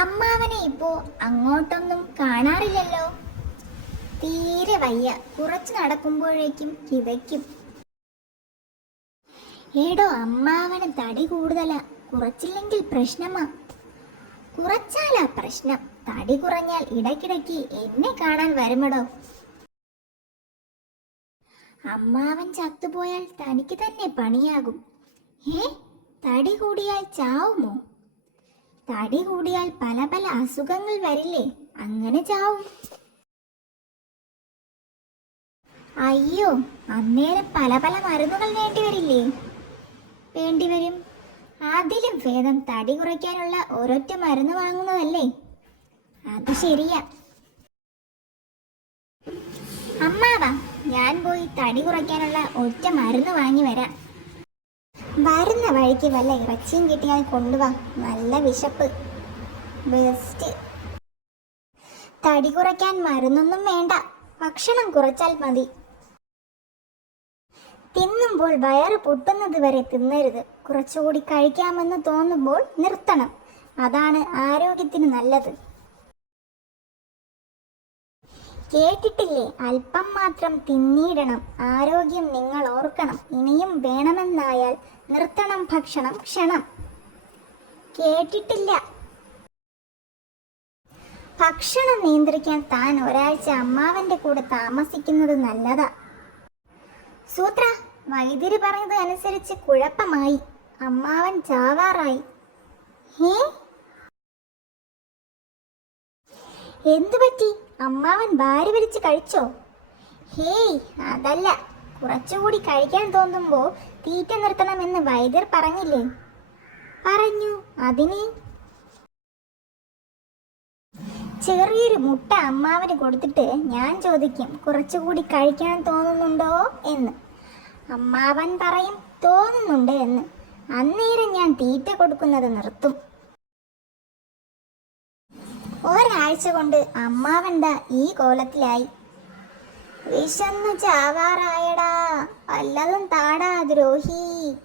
അമ്മാവനെ ഇപ്പോ അങ്ങോട്ടൊന്നും കാണാറില്ലല്ലോ. തീരെ വയ്യ. കുറച്ച് നടക്കുമ്പോഴേക്കും കിതയ്ക്കും. ഏടോ അമ്മാവന് തടി കൂടുതലാ. കുറച്ചില്ലെങ്കിൽ പ്രശ്നമാ. കുറച്ചാലാ പ്രശ്നം. തടി കുറഞ്ഞാൽ ഇടയ്ക്കിടയ്ക്ക് എന്നെ കാണാൻ വരുമടോ. അമ്മാവൻ ചത്തുപോയാൽ തനിക്ക് തന്നെ പണിയാകും. ഏ തടി കൂടിയാൽ ചാവുമോ? തടി കൂടിയാൽ പല പല അസുഖങ്ങൾ വരില്ലേ? അങ്ങനെ ചാവും. അയ്യോ അന്നേരം പല പല മരുന്നുകൾ വേണ്ടി വരില്ലേ? വേണ്ടിവരും അതിലും ഭേദം തടി കുറയ്ക്കാനുള്ള ഒരൊറ്റ മരുന്ന് വാങ്ങുന്നതല്ലേ? അത് ശരിയാ. അമ്മാവാ ഞാൻ പോയി തടി കുറയ്ക്കാനുള്ള ഒറ്റ മരുന്ന് വാങ്ങി വരാം. വരുന്ന വഴിക്ക് വല്ല ഇറച്ചിയും കിട്ടിയാൽ കൊണ്ടുവാ. നല്ല വിശപ്പ്. ബെസ്റ്റ് തടി കുറയ്ക്കാൻ മരുന്നൊന്നും വേണ്ട. ഭക്ഷണം കുറച്ചാൽ മതി. തിന്നുമ്പോൾ വയറ് പൊട്ടുന്നത് വരെ തിന്നരുത്. കുറച്ചുകൂടി കഴിക്കാമെന്ന് തോന്നുമ്പോൾ നിർത്തണം. അതാണ് ആരോഗ്യത്തിന് നല്ലത്. കേട്ടിട്ടില്ലേ? അല്പം മാത്രം തിന്നിടണം. ആരോഗ്യം നിങ്ങൾ ഓർക്കണം. ഇനിയും വേണമെന്നായാൽ നിർത്തണം ഭക്ഷണം ക്ഷണം. കേട്ടിട്ടില്ല. ഭക്ഷണം നിയന്ത്രിക്കാൻ താൻ ഒരാഴ്ച അമ്മാവന്റെ കൂടെ താമസിക്കുന്നത് നല്ലതാ. സൂത്ര വൈദ്യുതി പറഞ്ഞത് അനുസരിച്ച് കുഴപ്പമായി. അമ്മാവൻ ചാവാറായി. ഹേ? എന്തു പറ്റി? അമ്മാവൻ ഭാര്യ വലിച്ച് കഴിച്ചോ? ഹേയ് അതല്ല. കുറച്ചുകൂടി കഴിക്കാൻ തോന്നുമ്പോ തീറ്റ നിർത്തണമെന്ന് വൈദ്യർ പറഞ്ഞില്ലേ? പറഞ്ഞു. അതിന്? ചെറിയൊരു മുട്ട അമ്മാവന് കൊടുത്തിട്ട് ഞാൻ ചോദിക്കും കുറച്ചുകൂടി കഴിക്കാൻ തോന്നുന്നുണ്ടോ എന്ന്. അമ്മാവൻ പറയും തോന്നുന്നുണ്ട് എന്ന്. അന്നേരം ഞാൻ തീറ്റ കൊടുക്കുന്നത് നിർത്തും. ഒരാഴ്ച കൊണ്ട് അമ്മാവന്റെ ഈ കോലത്തിലായി. വിശന്നു ചാവാറായടാ. വല്ലതും താടാ ദ്രോഹി.